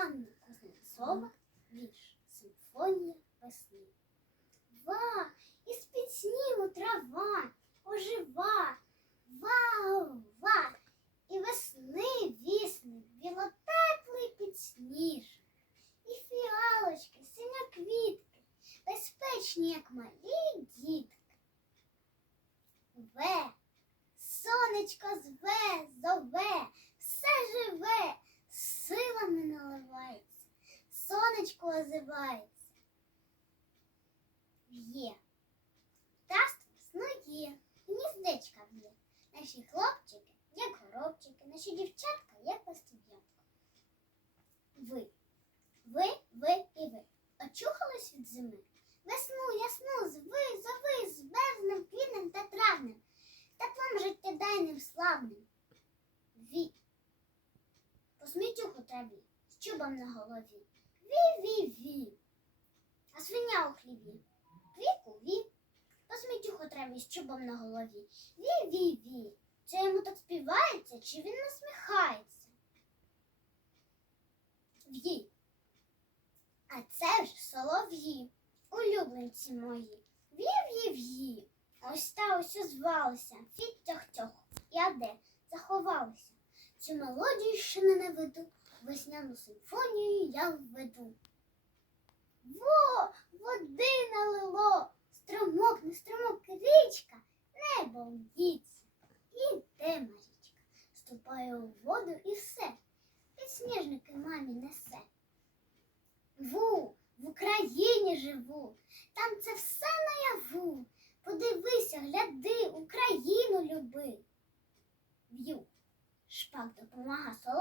Анна Кузнецова, вірш Симфонія весни. Ва, із під снігу трава ожива, вау, ва, і весни вісник, білотеплий підсніжок, і фіалочки, синяквітки, безпечні, як малі дітки. Ве, сонечко зве, зове, сонечко озивається. В'є. Птаство снує, гніздечка в'є. Наші хлопчики, як горобчики, наші дівчатка, як пастів'ятка. Ви, ви, ви і ви. Очухались від зими. Весну, ясну, зви, зови, з березнем, квітнем та травнем, теплом життєдайним славним. Ві. По сміттюху траві, з чубом на голові. Ві-ві-ві. А свиня у хліві. Віку-ві. По сміттюху траві з чубом на голові. Ві-ві-ві. Це йому так співається, чи він насміхається? В'ї. А це ж солов'ї, улюбленці мої. В'ї-в'ї-в'ї. Ось та ось озвалися. Фіт-тьох-тьох. Я де? Заховалися. Цю мелодію ще не наведу. Весняну симфонію я введу. Во, води налило, струмок, не струмок, річка, небо в'ється. Іде Марічка, ступає у воду і все, підсніжники мамі несе. Ву, в Україні живу, там це все наяву. Подивися, гляди, Україну люби. В'ю, шпак допомага солов'ю,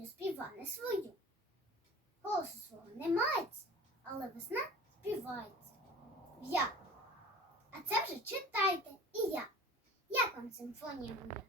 пісню співа свою. Голосу свого не мається, але весна співається. Я. А це вже читайте і я. Як вам симфонія моя?